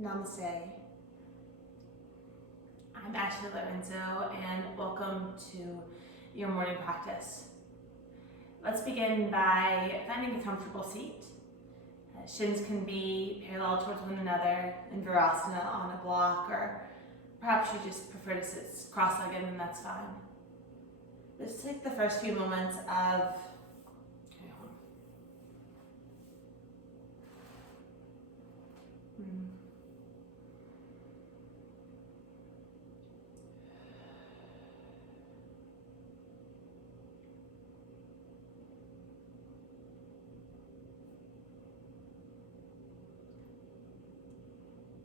Namaste. I'm Lorenzo, and welcome to your morning practice. Let's begin by finding a comfortable seat. Shins can be parallel towards one another in Virasana on a block, or perhaps you just prefer to sit cross-legged, and that's fine. Let's take the first few moments of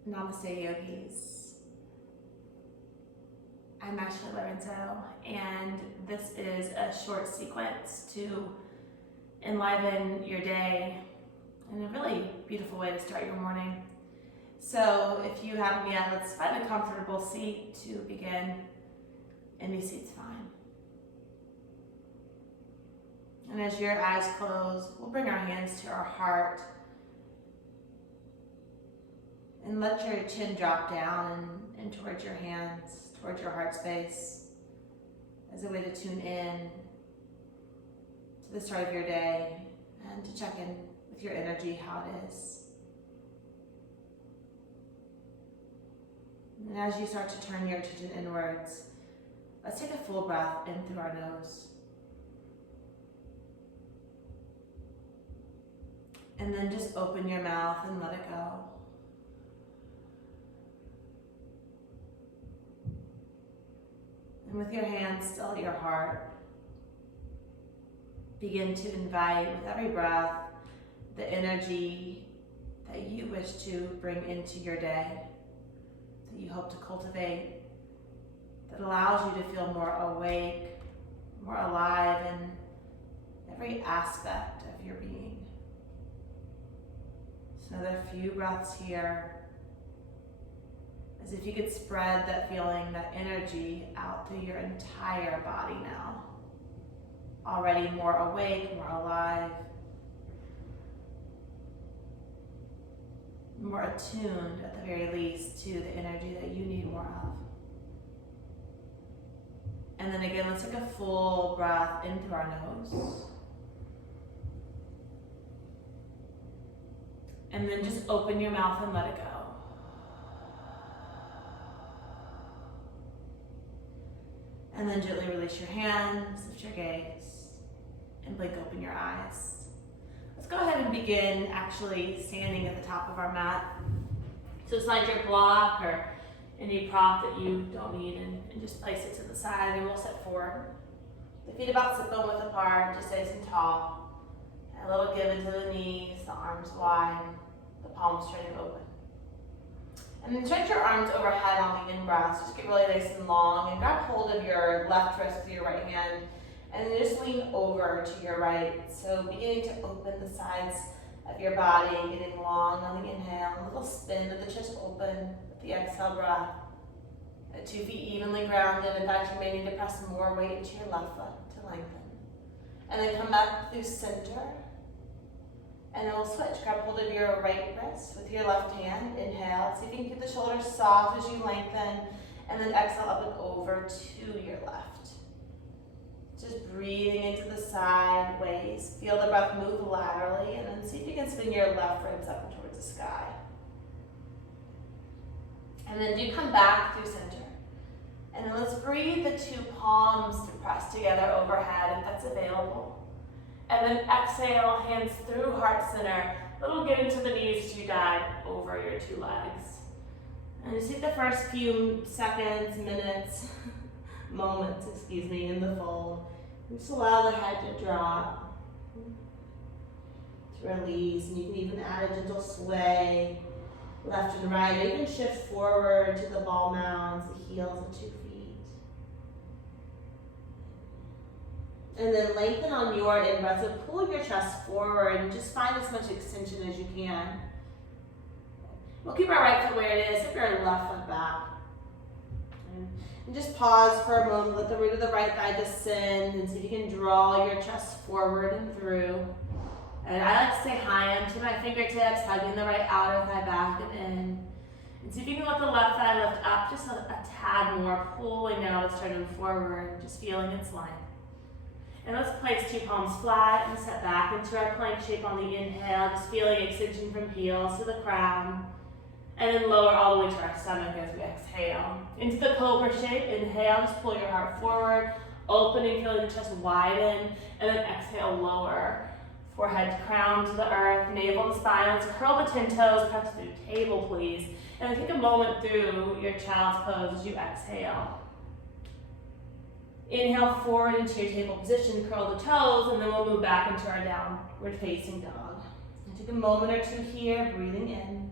Namaste, yogis. I'm Lorenzo, and this is a short sequence to enliven your day in a really beautiful way to start your morning. So if you haven't yet, let's find a comfortable seat to begin. Any seat's fine. And as your eyes close, we'll bring our hands to our heart and let your chin drop down and towards your hands, towards your heart space, as a way to tune in to the start of your day and to check in with your energy, how it is. And as you start to turn your attention inwards, let's take a full breath in through our nose. And then just open your mouth and let it go. And with your hands still at your heart, begin to invite with every breath the energy that you wish to bring into your day, that you hope to cultivate, that allows you to feel more awake, more alive in every aspect of your being. So another few breaths here, as if you could spread that feeling, that energy out through your entire body now. Already more awake, more alive, more attuned at the very least to the energy that you need more of. And then again, let's take a full breath in through our nose. And then just open your mouth and let it go. And then gently release your hands, lift your gaze, and blink open your eyes. Let's go ahead and begin actually standing at the top of our mat. So slide your block or any prop that you don't need and just place it to the side, and we'll step forward. The feet about hip width apart, just nice and tall. A little give into the knees, the arms wide, the palms turning open. And then stretch your arms overhead on the in-breath. Just get really nice and long and grab hold of your left wrist with your right hand and then just lean over to your right. So beginning to open the sides of your body, getting long on the inhale, a little spin with the chest open with the exhale breath. 2 feet evenly grounded. In fact, you may need to press more weight into your left foot to lengthen. And then come back through center. And then we'll switch. Grab hold of your right wrist with your left hand. Inhale. See if you can keep the shoulders soft as you lengthen. And then exhale up and over to your left. Just breathing into the sideways. Feel the breath move laterally. And then see if you can spin your left ribs up and towards the sky. And then do come back through center. And then let's breathe the 2 palms to press together overhead if that's available. And then exhale, hands through heart center. Little give into the knees as you dive over your 2 legs. And just take the first few seconds, minutes, moments, in the fold. Just allow the head to drop, to release. And you can even add a gentle sway, left and right. Or even shift forward to the ball mounds, the heels of 2 feet. And then lengthen on your in-breath. So pull your chest forward and just find as much extension as you can. We'll keep our right foot where it is. Hip your left foot back. And just pause for a moment. Let the root of the right thigh descend and see if you can draw your chest forward and through. And I like to stay high onto my fingertips, hugging the right outer thigh back and in. And see if you can let the left thigh lift up just a tad more, pulling now the sternum forward, just feeling its length. And let's place 2 palms flat and set back into our plank shape on the inhale, just feeling extension from heels to the crown. And then lower all the way to our stomach as we exhale. Into the cobra shape, inhale, just pull your heart forward, opening, feeling the chest widen, and then exhale, lower. Forehead crown to the earth, navel to spine. Let's curl the 10 toes, press through table, please. And then take a moment through your child's pose as you exhale. Inhale forward into your table position, curl the toes, and then we'll move back into our downward facing dog. And take a moment or 2 here, breathing in.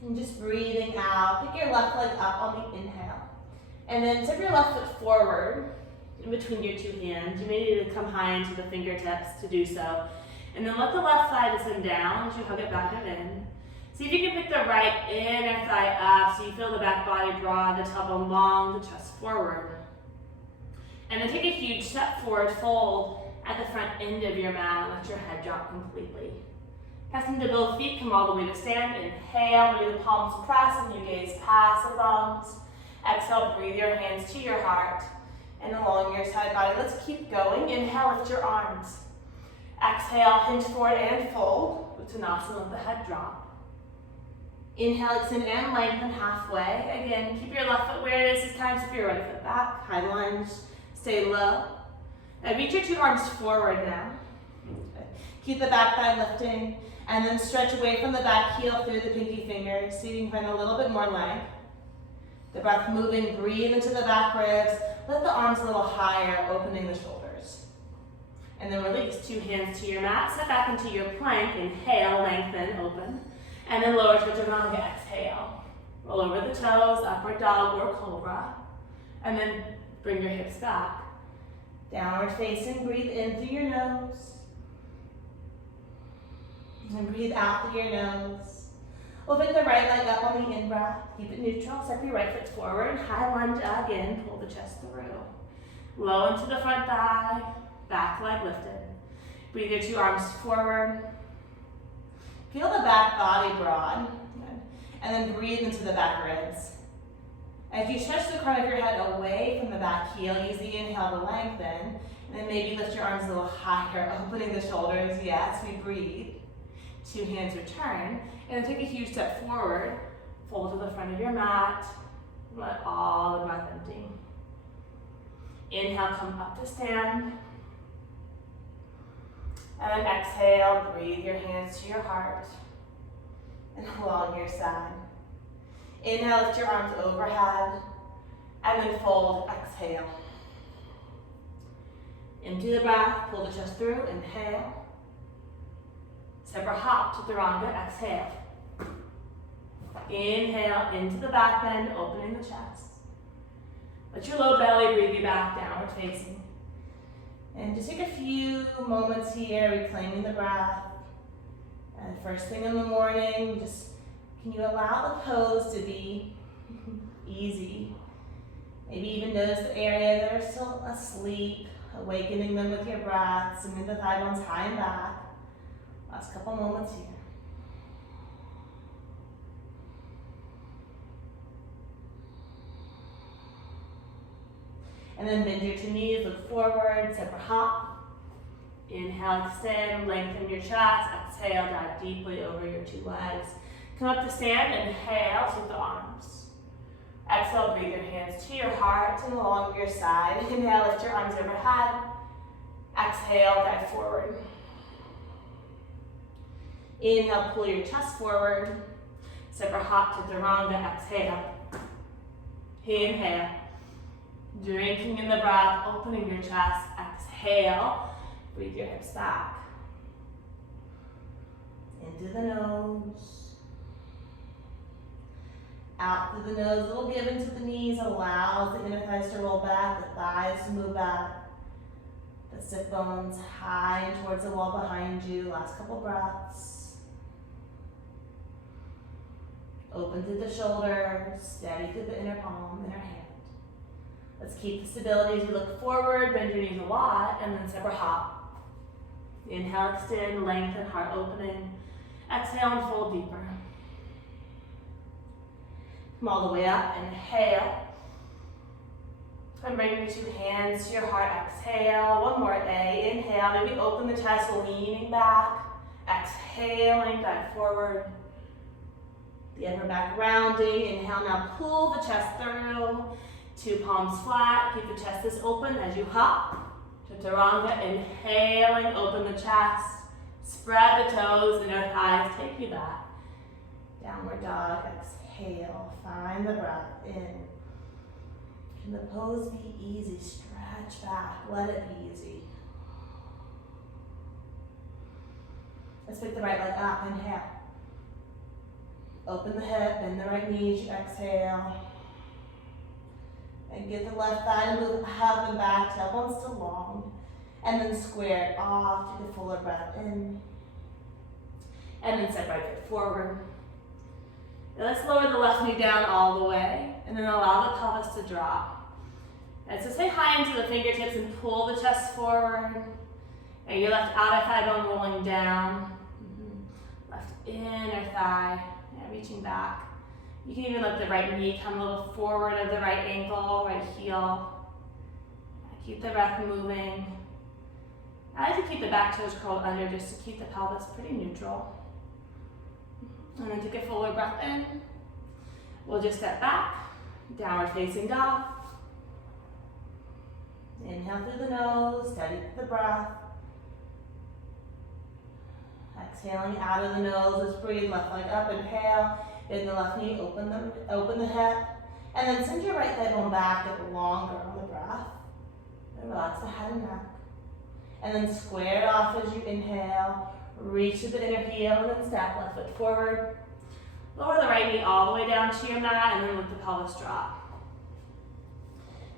And just breathing out. Pick your left leg up on the inhale. And then step your left foot forward in between your 2 hands. You may need to come high into the fingertips to do so. And then let the left thigh descend down as you hug it back up in. See if you can pick the right inner thigh up so you feel the back body broad, the tailbone long, the chest forward. And then take a huge step forward, fold at the front end of your mat and let your head drop completely. Press into both feet, come all the way to stand. Inhale, maybe the palms press and you gaze past the thumbs. Exhale, breathe your hands to your heart and along your side body. Let's keep going. Inhale, lift your arms. Exhale, hinge forward and fold. Uttanasana, let the head drop. Inhale, extend and lengthen halfway. Again, keep your left foot where it is this time. Step your right foot back. High lunge, stay low. Now reach your 2 arms forward now. Keep the back thigh lifting. And then stretch away from the back heel through the pinky fingers. So you can find a little bit more length. The breath moving, breathe into the back ribs. Lift the arms a little higher, opening the shoulders. And then release 2 hands to your mat. Step back into your plank. Inhale, lengthen, open. And then lower to Chaturanga, exhale. Roll over the toes, upward dog or cobra. And then bring your hips back. Downward facing, breathe in through your nose. And breathe out through your nose. Open the right leg up on the in-breath. Keep it neutral. Step your right foot forward. High lunge again. Pull the chest through. Low into the front thigh. Back leg lifted. Breathe your 2 arms forward. Feel the back body broad. Good. And then breathe into the back ribs. As you stretch the crown of your head away from the back heel, use the inhale to lengthen. And then maybe lift your arms a little higher, opening the shoulders. Yes, we breathe. 2 hands return, and then take a huge step forward, fold to the front of your mat, and let all the breath empty. Inhale, come up to stand. And then exhale, breathe your hands to your heart and along your side. Inhale, lift your arms overhead, and then fold, exhale. Into the breath, pull the chest through, inhale. Separate hop, Chaturanga, exhale. Inhale into the back bend, opening the chest. Let your low belly breathe you back, downward facing. And just take a few moments here, reclaiming the breath. And first thing in the morning, just can you allow the pose to be easy? Maybe even notice the area that are still asleep, awakening them with your breath, sending the thigh bones high and back. Last couple moments here. And then bend your 2 knees, look forward, separate hop. Inhale, extend, lengthen your chest. Exhale, dive deeply over your 2 legs. Come up to stand, inhale, sweep the arms. Exhale, breathe your hands to your heart and along your side. Inhale, lift your arms overhead. Exhale, dive forward. Inhale, pull your chest forward. Separate hop to Chaturanga, exhale. Inhale. Drinking in the breath, opening your chest, exhale. Breathe your hips back. Into the nose. Out through the nose, a little give into the knees, allows the inner thighs to roll back, the thighs to move back. The sit bones high and towards the wall behind you. Last couple breaths. Open through the shoulders, steady through the inner palm, inner hand. Let's keep the stability as you look forward, bend your knees a lot, and then separate hop. Inhale, extend, lengthen, heart opening. Exhale and fold deeper. Come all the way up, inhale. And bring your two hands to your heart, exhale. One more, A, inhale. Maybe open the chest, leaning back. Exhaling, dive forward. The upper back rounding, inhale. Now pull the chest through. Two palms flat, keep the chest this open as you hop. Chaturanga, inhaling, open the chest. Spread the toes, inner thighs, take you back. Downward dog, exhale. Find the breath in. Can the pose be easy? Stretch back, let it be easy. Let's pick the right leg up, inhale. Open the hip, bend the right knee as you exhale. And get the left thigh to move up and back, tailbone still long. And then square it off, take a fuller breath in. And then step right foot forward. Now let's lower the left knee down all the way, and then allow the pelvis to drop. And so stay high into the fingertips and pull the chest forward. And your left outer thigh bone rolling down. Left inner thigh, reaching back. You can even let the right knee come a little forward of the right ankle, right heel. Keep the breath moving. I like to keep the back toes curled under just to keep the pelvis pretty neutral. And then take a fuller breath in. We'll just step back, downward facing dog. Inhale through the nose, steady the breath. Exhaling out of the nose, let's breathe, left leg up, inhale. Bend the left knee, open the hip. And then send your right thigh bone back, get longer on the breath. And relax the head and neck. And then square it off as you inhale. Reach to the inner heel and then step left foot forward. Lower the right knee all the way down to your mat and then let the pelvis drop.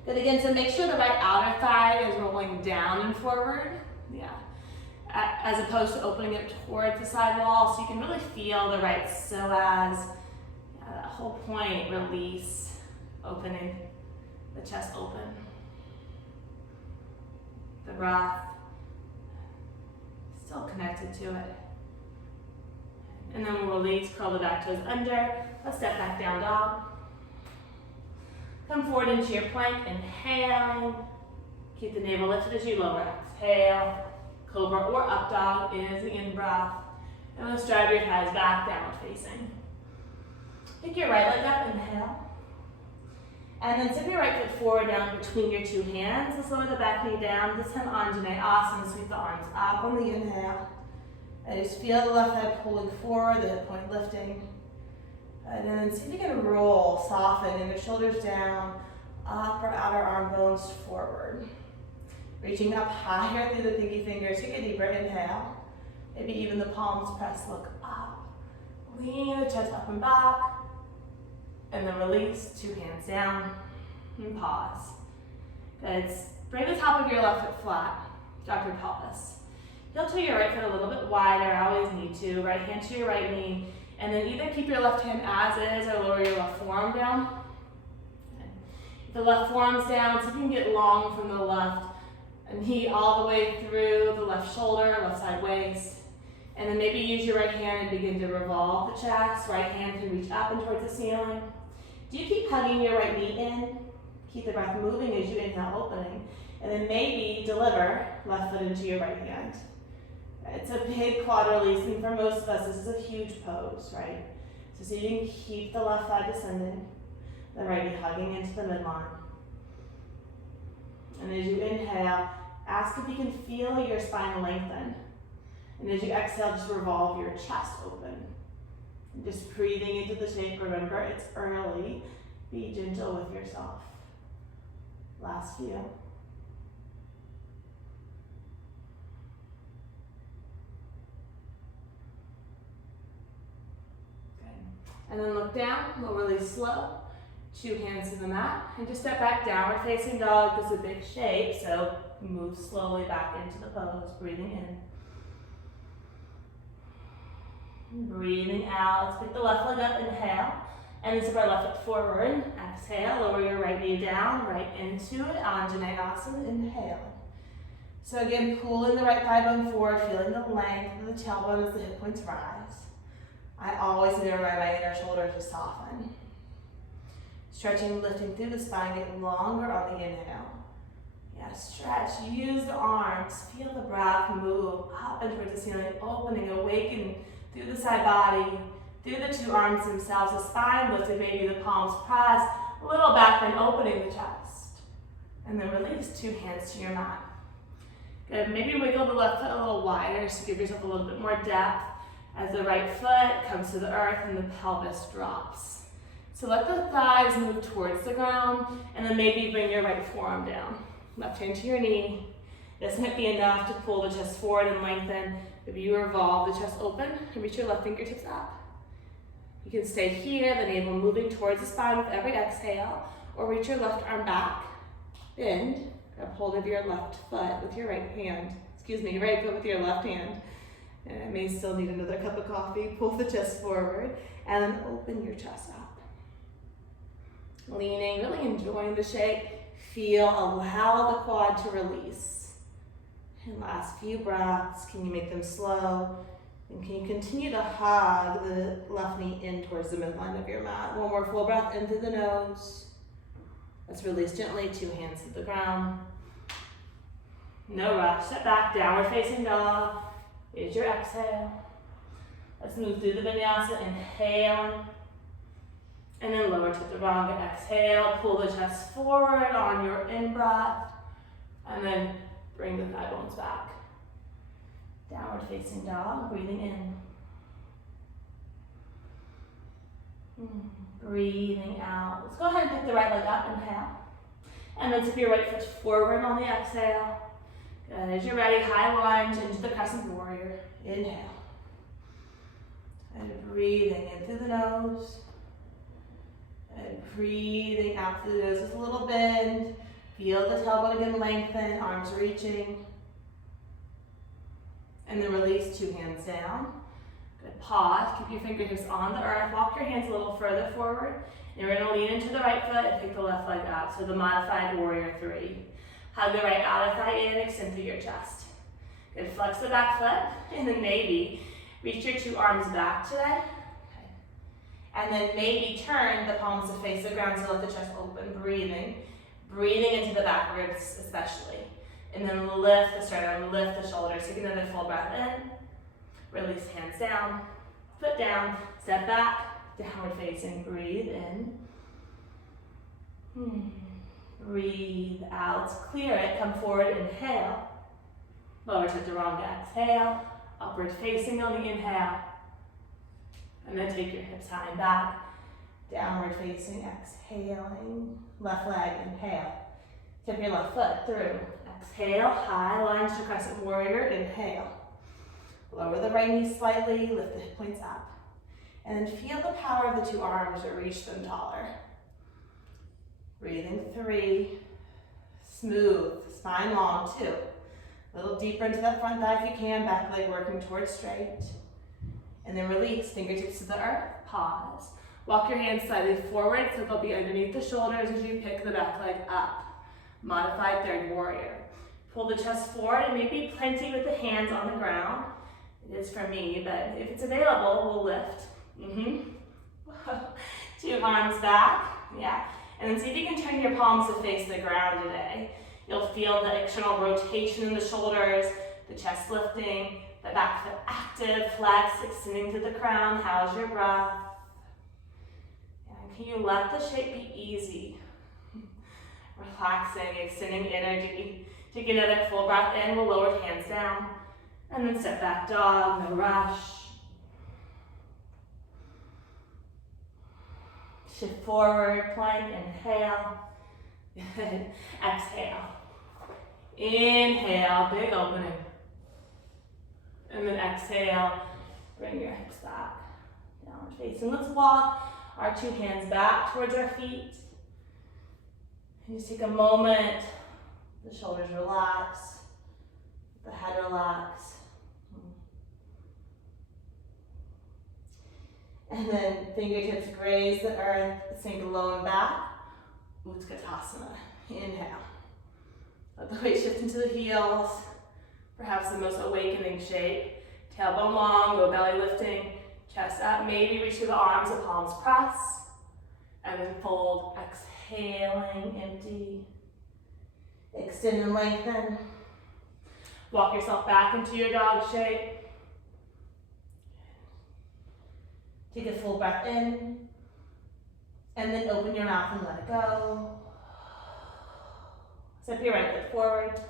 Good, again, so make sure the right outer thigh is rolling down and forward. Yeah. As opposed to opening it towards the side wall, so you can really feel the right psoas. That whole point, release, opening, the chest open. The breath, still connected to it. And then we'll release, curl the back toes under. Let's step back down dog. Come forward into your plank, inhaling. Keep the navel lifted as you lower, exhale. Cobra or up dog is the in-breath. And let's drive your thighs back, downward facing. Pick your right leg up, inhale. And then step your right foot forward down between your two hands. Let's lower the back knee down. This time Anjaneyasana, sweep the arms up on the inhale. And just feel the left thigh pulling forward, the hip point lifting. And then see if you can roll, soften, and the shoulders down, upper outer arm bones forward. Reaching up higher through the pinky fingers. Take a deeper inhale. Maybe even the palms press, look up. Lean the chest up and back. And then release, two hands down. And pause. Good. Bring the top of your left foot flat. Drop your pelvis. Heel to your right foot a little bit wider, always need to. Right hand to your right knee. And then either keep your left hand as is or lower your left forearm down. If the left forearm's down, so you can get long from the left. And knee all the way through the left shoulder, left side waist. And then maybe use your right hand and begin to revolve the chest. Right hand can reach up and towards the ceiling. Do you keep hugging your right knee in? Keep the breath moving as you inhale, opening. And then maybe deliver left foot into your right hand. It's a big quad release, and for most of us, this is a huge pose, right? So you can keep the left thigh descending, the right knee hugging into the midline. And as you inhale, ask if you can feel your spine lengthen. And as you exhale, just revolve your chest open. And just breathing into the shape. Remember, it's early. Be gentle with yourself. Last few. Good. And then look down, go really slow. Two hands to the mat, and just step back, downward facing dog. This is a big shape, so move slowly back into the pose, breathing in. Breathing out, let's pick the left leg up, inhale, and then step our left foot forward, exhale, lower your right knee down, right into it, Anjaneyasana, inhale. So again, pulling the right thigh bone forward, feeling the length of the tailbone as the hip points rise. I always mirror my inner shoulder to soften. Stretching, lifting through the spine, get longer on the inhale. Yeah, stretch, use the arms, feel the breath move up and towards the ceiling, opening, awaken through the side body, through the two arms themselves, the spine lifted, maybe the palms pressed, a little back bend, opening the chest. And then release, two hands to your mat. Good, maybe wiggle the left foot a little wider, so give yourself a little bit more depth as the right foot comes to the earth and the pelvis drops. So let the thighs move towards the ground, and then maybe bring your right forearm down. Left hand to your knee. This might be enough to pull the chest forward and lengthen. If you revolve the chest open and reach your left fingertips up. You can stay here, the navel moving towards the spine with every exhale, or reach your left arm back, bend, grab hold of your left foot with your right hand. Right foot with your left hand. And I may still need another cup of coffee. Pull the chest forward, and then open your chest up. Leaning, really enjoying the shape. Feel, allow the quad to release. And last few breaths, can you make them slow? And can you continue to hug the left knee in towards the midline of your mat? One more full breath in through the nose. Let's release gently, two hands to the ground. No rush, step back, downward facing dog. Here's your exhale. Let's move through the vinyasa, inhaling. And then lower chaturanga, exhale, pull the chest forward on your in-breath, and then bring the thigh bones back. Downward facing dog, breathing in. Breathing out. Let's go ahead and pick the right leg up, inhale. And then tip your right foot forward on the exhale. Good, as you're ready, high lunge into the crescent warrior. Inhale. And breathing in through the nose. And breathing out through the nose with a little bend. Feel the tailbone again lengthen, arms reaching. And then release, two hands down. Good, pause, keep your fingertips on the earth. Walk your hands a little further forward. And we're gonna lean into the right foot and pick the left leg up. So the modified warrior three. Hug the right outer thigh in, extend through your chest. Good, flex the back foot, and then maybe reach your two arms back today. And then maybe turn the palms to face the ground, so let the chest open, breathing. Breathing into the back ribs especially. And then lift the sternum, lift the shoulders. Take another full breath in. Release, hands down, foot down, step back, downward facing, breathe in. Breathe out, clear it, come forward, inhale. Lower chaturanga, exhale. Upward facing on the inhale. And then take your hips high and back. Downward facing, exhaling. Left leg, inhale. Tip your left foot through. Exhale, high lunge to crescent warrior, inhale. Lower the right knee slightly, lift the hip points up. And then feel the power of the two arms to reach them taller. Breathing, three. Smooth, spine long, two. A little deeper into that front thigh if you can, back leg working towards straight. And then release, fingertips to the earth, pause. Walk your hands slightly forward so they'll be underneath the shoulders as you pick the back leg up. Modified third warrior. Pull the chest forward and maybe plenty with the hands on the ground. It is for me, but if it's available, we'll lift. Two arms back, yeah. And then see if you can turn your palms to face the ground today. You'll feel the external rotation in the shoulders, the chest lifting, the back foot active, flex, extending to the crown. How's your breath? And can you let the shape be easy? Relaxing, extending energy. Take another full breath in, we'll lower hands down. And then step back dog, no rush. Shift forward, plank, inhale. Good, exhale. Inhale, big opening. And then exhale, bring your hips back. Downward facing. Let's walk our two hands back towards our feet. And just take a moment. The shoulders relax. The head relax. And then fingertips graze the earth, sink low and back. Utkatasana. Inhale. Let the weight shift into the heels. Perhaps the most awakening shape. Tailbone long, low belly lifting, chest up. Maybe reach through the arms, the palms press. And then fold, exhaling, empty. Extend and lengthen. Walk yourself back into your dog shape. Take a full breath in. And then open your mouth and let it go. Step your right foot forward.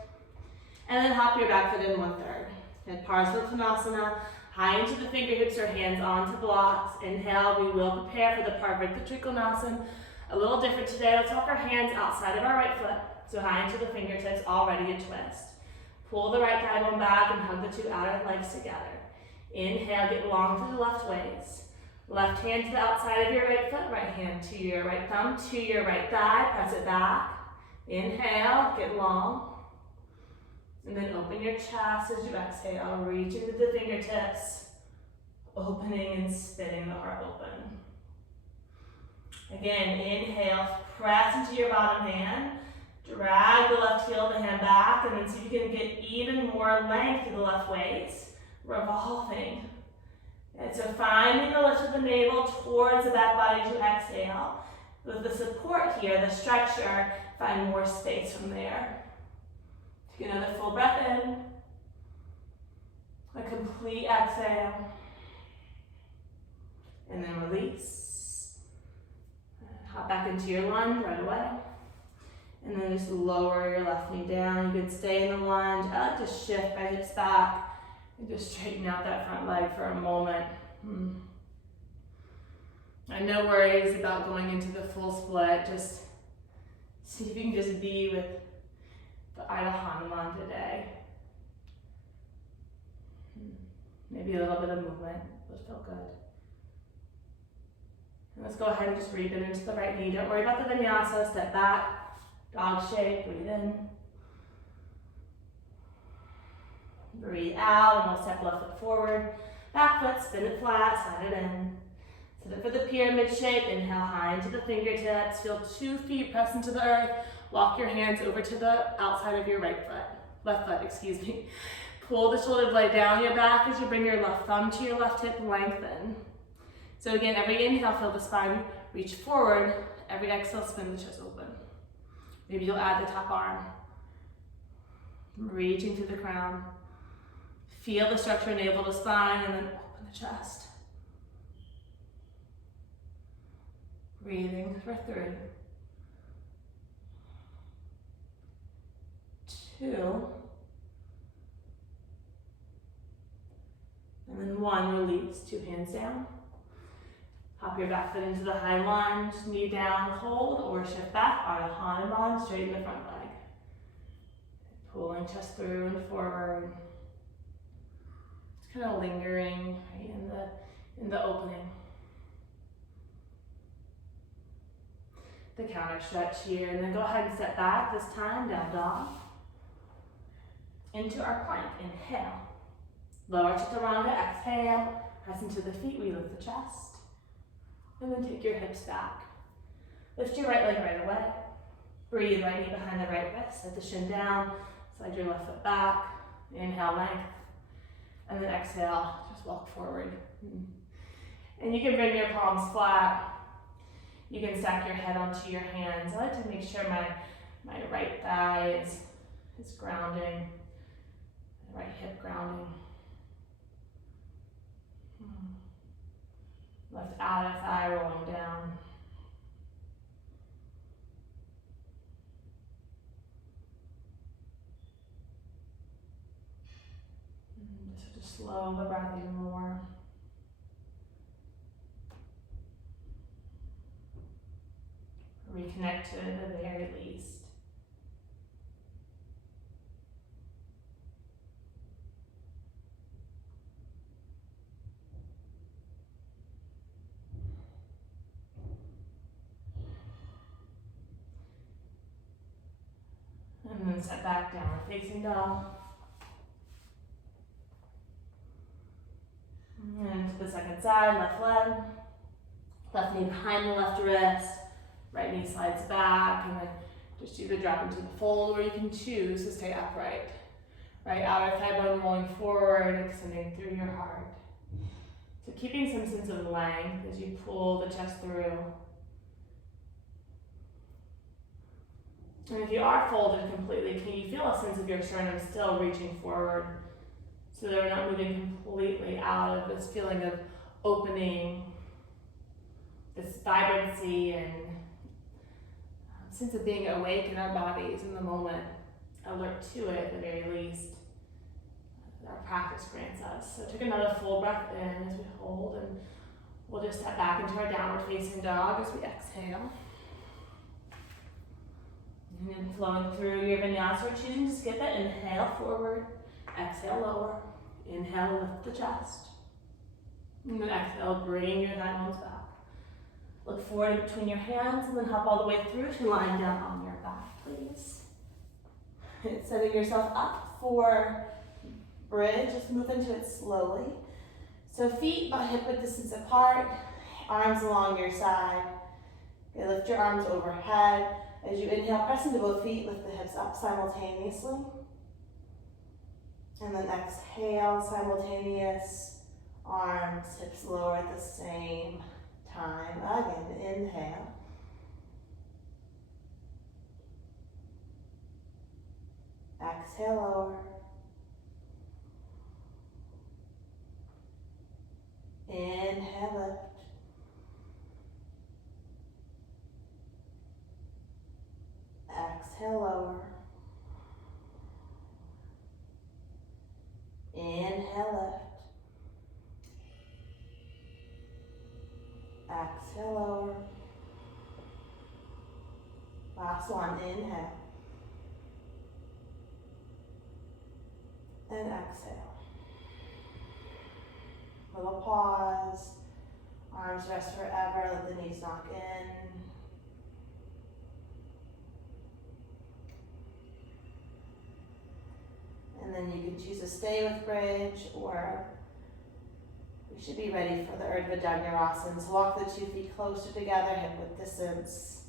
And then hop your back foot in 1/3. And Parsvakonasana, high into the fingertips or hands onto blocks. Inhale, we will prepare for the Parvrita Trikonasana. A little different today. Let's walk our hands outside of our right foot. So high into the fingertips, already a twist. Pull the right thigh bone back and hug the two outer legs together. Inhale, get long through the left waist. Left hand to the outside of your right foot, right hand to your right thumb, to your right thigh, press it back. Inhale, get long. And then open your chest as you exhale, reach into the fingertips, opening and spinning the heart open. Again, inhale, press into your bottom hand, drag the left heel of the hand back, and then see if you can get even more length to the left waist, revolving. And so finding the lift of the navel towards the back body to exhale. With the support here, the structure, find more space from there. Take another full breath in. A complete exhale. And then release. Hop back into your lunge right away. And then just lower your left knee down. You can stay in the lunge. I like to shift my hips back and just straighten out that front leg for a moment. And no worries about going into the full split. Just see if you can just be with the Ida Hanuman today. Maybe a little bit of movement would feel good. And let's go ahead and just breathe in into the right knee. Don't worry about the vinyasa. Step back, dog shape, breathe in. Breathe out, and we'll step left foot forward. Back foot, spin it flat, slide it in. Set it for the pyramid shape. Inhale high into the fingertips. Feel 2 feet press into the earth. Walk your hands over to the outside of your left foot, excuse me. Pull the shoulder blade down your back as you bring your left thumb to your left hip, lengthen. So again, every inhale, feel the spine reach forward. Every exhale, spin the chest open. Maybe you'll add the top arm. Reaching to the crown. Feel the structure, navel to spine, and then open the chest. Breathing for 3, 2, and then 1, release. 2 hands down. Hop your back foot into the high lunge, knee down, hold, or shift back, Ardha Hanuman, straighten the front leg. Pulling chest through and forward. Just kind of lingering right in the opening. The counter stretch here, and then go ahead and step back, this time down dog. Into our plank, inhale. Lower chaturanga, exhale. Press into the feet, we lift the chest. And then take your hips back. Lift your right leg right away. Breathe, right knee behind the right wrist. Set the shin down, slide your left foot back. Inhale, length. And then exhale, just walk forward. And you can bring your palms flat. You can stack your head onto your hands. I like to make sure my right thigh is grounding, right hip grounding. Left outer thigh rolling down. Just slow the breath even more. Reconnect to the very least. And then set back, downward facing dog. And to the second side, left leg. Left knee behind the left wrist. Right knee slides back, and then just either drop into the fold, or you can choose to stay upright. Right outer thigh bone rolling forward, extending through your heart. So keeping some sense of length as you pull the chest through. And if you are folded completely, can you feel a sense of your sternum still reaching forward so that we're not moving completely out of this feeling of opening, this vibrancy and sense of being awake in our bodies in the moment, alert to it at the very least. Our practice grants us. So take another full breath in as we hold, and we'll just step back into our downward facing dog as we exhale. And then flowing through your vinyasa, we're choosing to skip it. Inhale forward, exhale lower. Inhale, lift the chest. And then exhale, bring your thigh bones back. Look forward between your hands and then hop all the way through to lying down on your back, please. And setting yourself up for bridge, just move into it slowly. So feet about hip-width distance apart, arms along your side. Okay, lift your arms overhead. As you inhale, press into both feet, lift the hips up simultaneously. And then exhale, simultaneous, arms, hips lower at the same time. Again, inhale. Exhale, lower. Inhale, lift. Exhale, lower. Inhale, lift. Exhale, lower. Last one, inhale. And exhale. Little pause. Arms rest forever, let the knees knock in. And then you can choose to stay with bridge, or we should be ready for the Urdhva Dhanurasana. So walk the 2 feet closer together, hip width distance.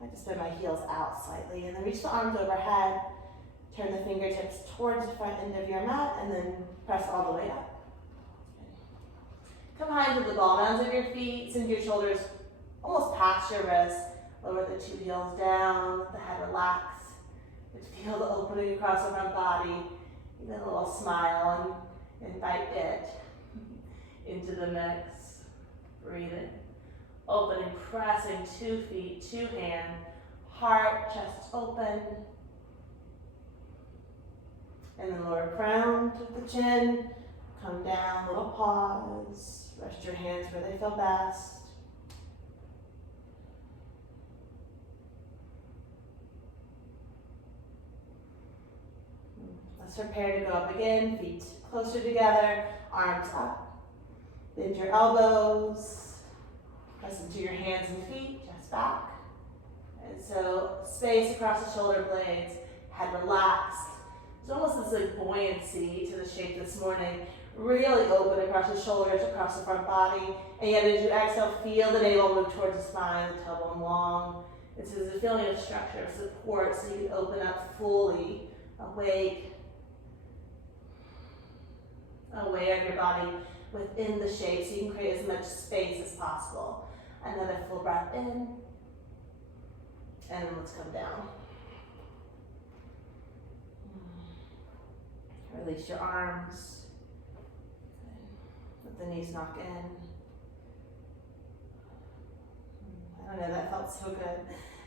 I might just bend my heels out slightly, and then reach the arms overhead. Turn the fingertips towards the front end of your mat, and then press all the way up. Come high into the ball mounds of your feet. Send your shoulders almost past your wrists. Lower the 2 heels down, let the head relax. But feel the opening across the front body. Even a little smile and invite it into the mix. Breathing. Opening, pressing 2 feet, 2 hands. Heart, chest open. And then lower crown to the chin. Come down, little pause. Rest your hands where they feel best. Let's prepare to go up again. Feet closer together, arms up. Bend your elbows. Press into your hands and feet, chest back. And so space across the shoulder blades, head relaxed. There's almost this like buoyancy to the shape this morning. Really open across the shoulders, across the front body. And yet as you exhale, feel the navel move towards the spine, the tailbone long. This is a feeling of structure, of support, so you can open up fully, awake, aware of your body within the shape, so you can create as much space as possible. Another full breath in, and let's come down. Release your arms. Let the knees knock in. I don't know, that felt so good.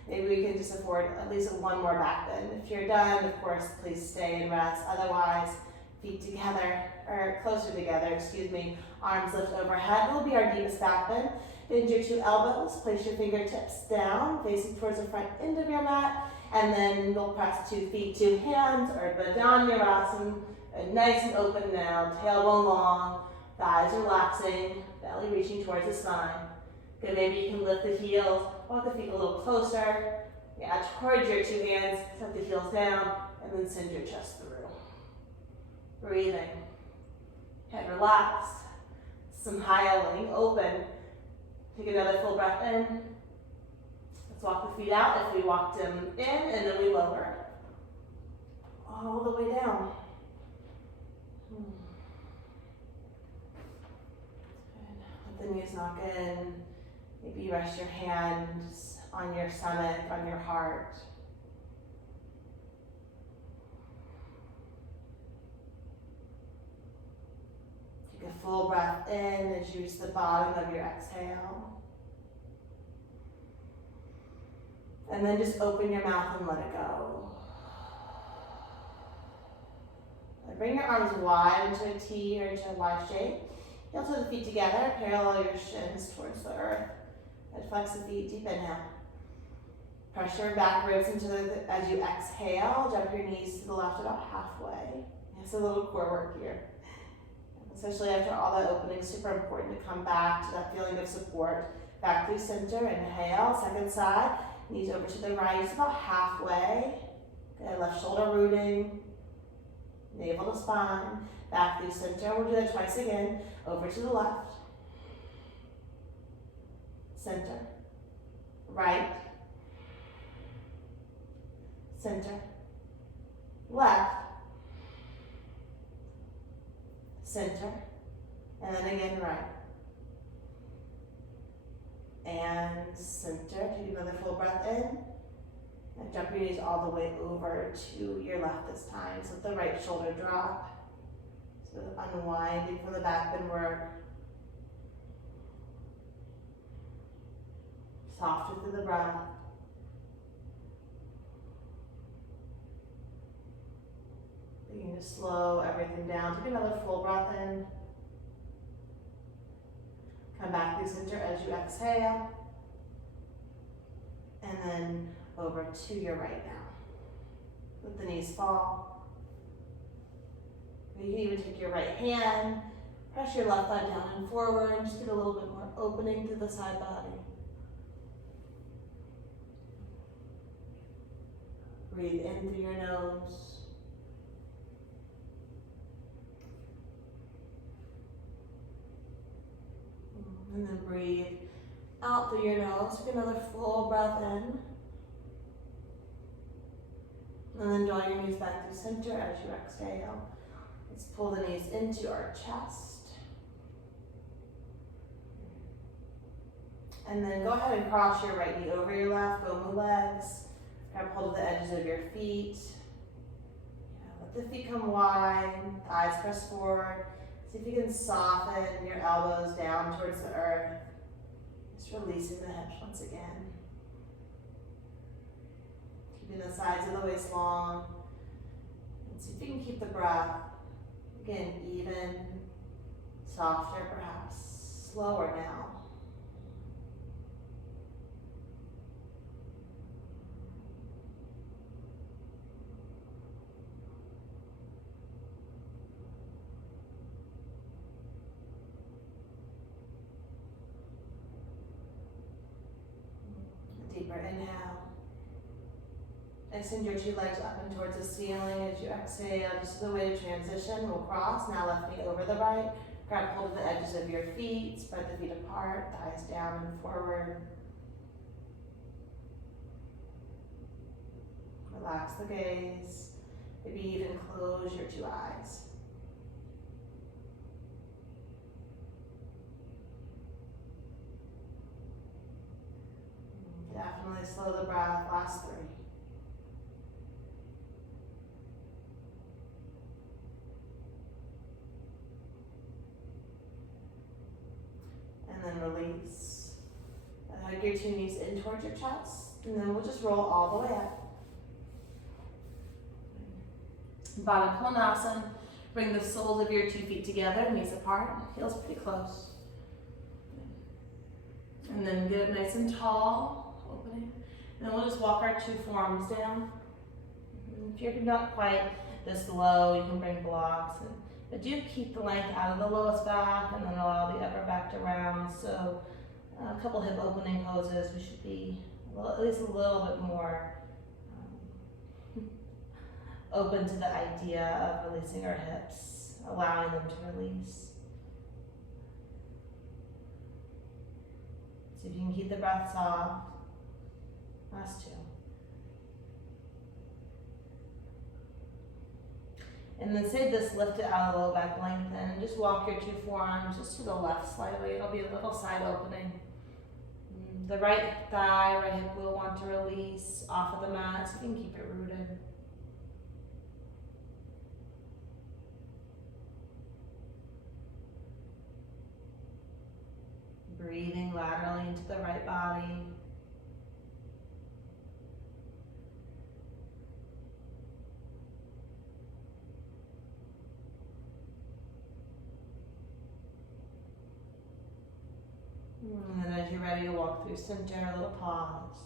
Maybe we can just afford at least one more back bend. If you're done, of course, please stay and rest. Otherwise, feet together, or closer together, excuse me. Arms lift overhead will be our deepest back bend. Bend your 2 elbows, place your fingertips down, facing towards the front end of your mat, and then you'll press 2 feet, 2 hands, Urdhva Dhanurasana. Nice and open now, tailbone long, thighs relaxing, belly reaching towards the spine. Then maybe you can lift the heels, walk the feet a little closer. Yeah, towards your 2 hands, set the heels down, and then send your chest through. Breathing. Head relaxed. Smiling, open. Take another full breath in. Let's walk the feet out if we walked them in, and then we lower. All the way down. Let the knees knock in. Maybe rest your hands on your stomach, on your heart. full breath in as you reach the bottom of your exhale. And then just open your mouth and let it go. Bring your arms wide into a T or into a Y shape. Heel to the feet together, parallel your shins towards the earth. And flex the feet, deep inhale. Pressure back ribs as you exhale. Jump your knees to the left about halfway. It's a little core work here. Especially after all that opening, super important to come back to that feeling of support. Back through center, inhale, second side. Knees over to the right, just about halfway. Good, left shoulder rooting. Navel to spine, back through center. We'll do that twice again. Over to the left. Center. Right. Center. Left. Center. And then again, right. And center. Take another full breath in. And jump your knees all the way over to your left this time. So let the right shoulder drop. So unwinding from the back bend work. Softer through the breath. Begin to slow everything down. Take another full breath in. Come back through center as you exhale. And then over to your right now. Let the knees fall. You can even take your right hand, press your left thigh down and forward, and just get a little bit more opening through the side body. Breathe in through your nose. And then breathe out through your nose. Take another full breath in. And then draw your knees back through center as you exhale. Let's pull the knees into our chest. And then go ahead and cross your right knee over your left, bone the legs. Grab hold of the edges of your feet. Let the feet come wide, thighs press forward. See if you can soften your elbows down towards the earth. Just releasing the hips once again. Keeping the sides of the waist long. And see if you can keep the breath, again, even, softer perhaps, slower now. Deeper inhale. Extend your two legs up and towards the ceiling as you exhale. Just as a way to transition, we'll cross. Now left knee over the right. Grab hold of the edges of your feet. Spread the feet apart, thighs down and forward. Relax the gaze. Maybe even close your two eyes. Definitely slow the breath. Last 3. And then release. Hug your 2 knees in towards your chest. And then we'll just roll all the way up. Baddha Konasana. Bring the soles of your 2 feet together, knees apart, heels pretty close. And then get it nice and tall, opening. And then we'll just walk our 2 forearms down. If you're not quite this low, you can bring blocks. But do keep the length out of the lowest back and then allow the upper back to round. So a couple hip opening poses, we should be at least a little bit more open to the idea of releasing our hips, allowing them to release. See if you can keep the breath soft. Last 2. And then say this, lift it out of the low back, lengthen, and just walk your 2 forearms just to the left slightly. It'll be a little side opening. The right thigh, right hip will want to release off of the mat so you can keep it rooted. Breathing laterally into the right body. And then as you're ready to walk through center, a little pause.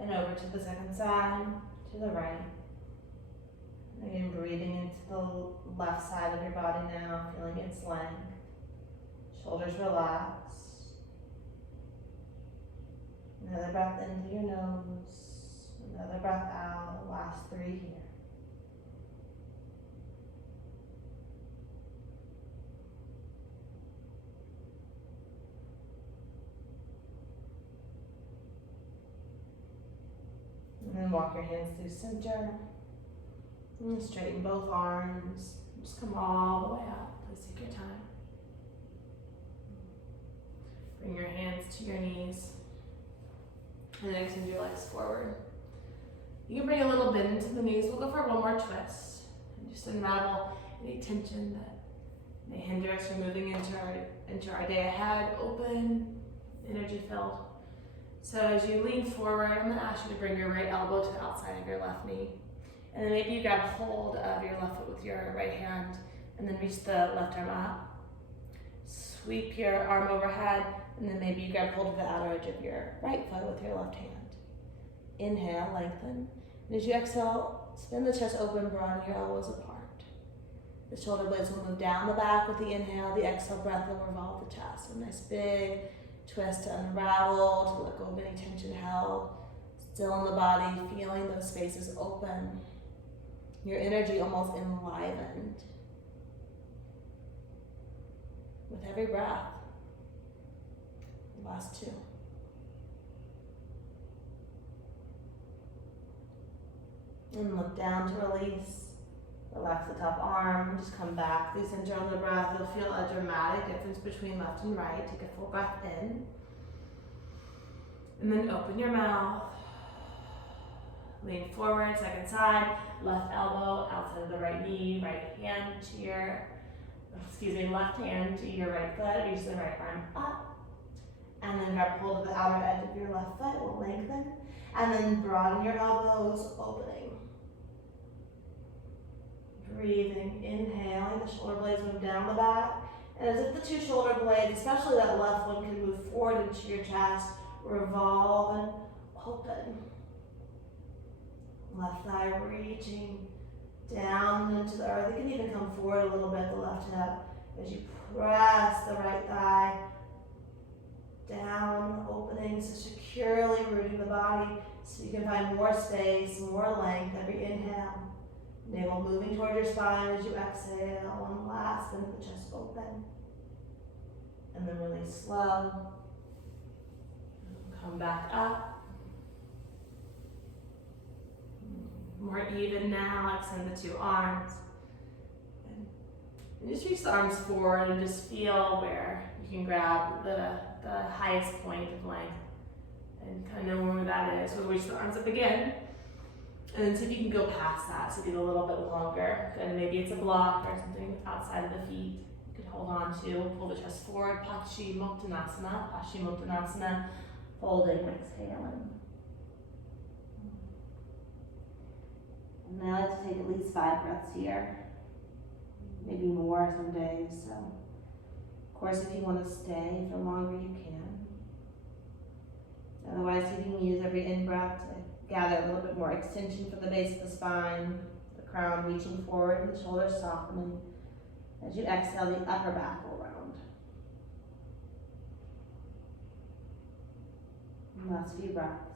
And over to the second side, to the right. Again, breathing into the left side of your body now, feeling its length. Shoulders relax. Another breath into your nose. Another breath out. Last 3 here. And then walk your hands through center. And straighten both arms. Just come all the way up. Please take your time. Bring your hands to your knees. And then extend your legs forward. You can bring a little bend into the knees. We'll go for one more twist. And just unravel any tension that may hinder us from moving into our day ahead. Open, energy filled. So as you lean forward, I'm going to ask you to bring your right elbow to the outside of your left knee. And then maybe you grab hold of your left foot with your right hand and then reach the left arm up. Sweep your arm overhead and then maybe you grab hold of the outer edge of your right foot with your left hand. Inhale, lengthen. And as you exhale, spin the chest open, broaden your elbows apart. The shoulder blades will move down the back with the inhale. The exhale breath will revolve the chest. So a nice big twist to unravel, to let go of any tension held. Still in the body, feeling those spaces open. Your energy almost enlivened with every breath. Last 2. And look down to release. Relax the top arm. Just come back through center on the breath. You'll feel a dramatic difference between left and right. Take a full breath in. And then open your mouth. Lean forward, second side. Left elbow outside of the right knee. Right hand to your, left hand to your right foot. Reach the right arm up. And then grab hold of the outer edge of your left foot. We'll lengthen. And then broaden your elbows, opening. Breathing, inhaling, the shoulder blades move down the back. And as if the 2 shoulder blades, especially that left one, can move forward into your chest, revolve and open. Left thigh reaching down into the earth. It can even come forward a little bit, the left hip, as you press the right thigh down, opening, so securely rooting the body so you can find more space, more length every inhale. Navel moving toward your spine as you exhale. One last, bend the chest open. And then release slow. Come back up. More even now. Extend the 2 arms. And just reach the arms forward and just feel where you can grab the highest point of length. And kind of know where that is. We'll reach the arms up again. And then see if you can go past that, so get a little bit longer. And maybe it's a block or something outside of the feet you could hold on to. Pull the chest forward, Paschimottanasana, folding, exhaling. And I like to take at least 5 breaths here, maybe more some days. So, of course, if you want to stay for longer, you can. Otherwise, you can use every in-breath to gather a little bit more extension from the base of the spine, the crown reaching forward and the shoulders softening. As you exhale, the upper back will round. Last few breaths.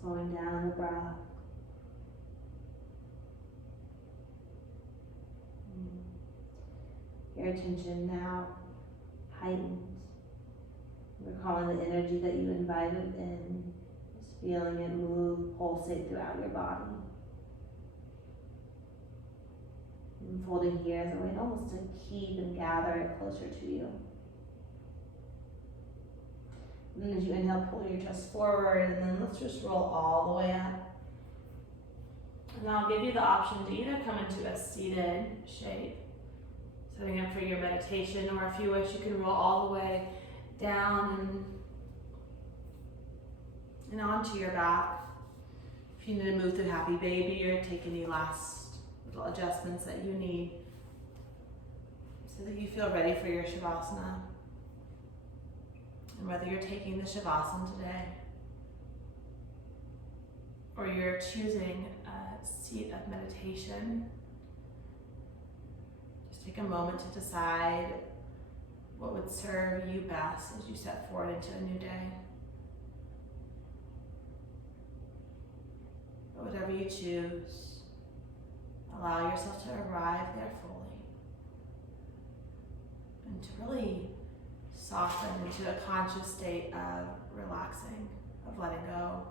Slowing down the breath. Your attention now heightened. Recalling the energy that you invited in, just feeling it move, pulsate throughout your body. And folding here as a way almost to keep and gather it closer to you. And then as you inhale, pull your chest forward, and then let's just roll all the way up. And I'll give you the option to either come into a seated shape, setting up for your meditation, or if you wish, you can roll all the way down and onto your back. If you need to move through happy baby or take any last little adjustments that you need so that you feel ready for your Shavasana. And whether you're taking the Shavasana today or you're choosing a seat of meditation, just take a moment to decide what would serve you best as you step forward into a new day. But whatever you choose, allow yourself to arrive there fully and to really soften into a conscious state of relaxing, of letting go,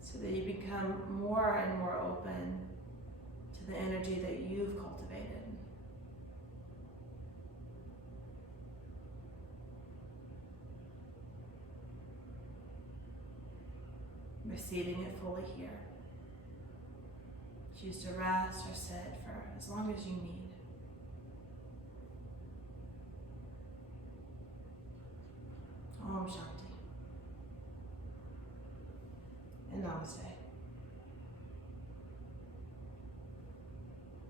so that you become more and more open to the energy that you've cultivated. Receiving it fully here. Choose to rest or sit for as long as you need. Om Shanti.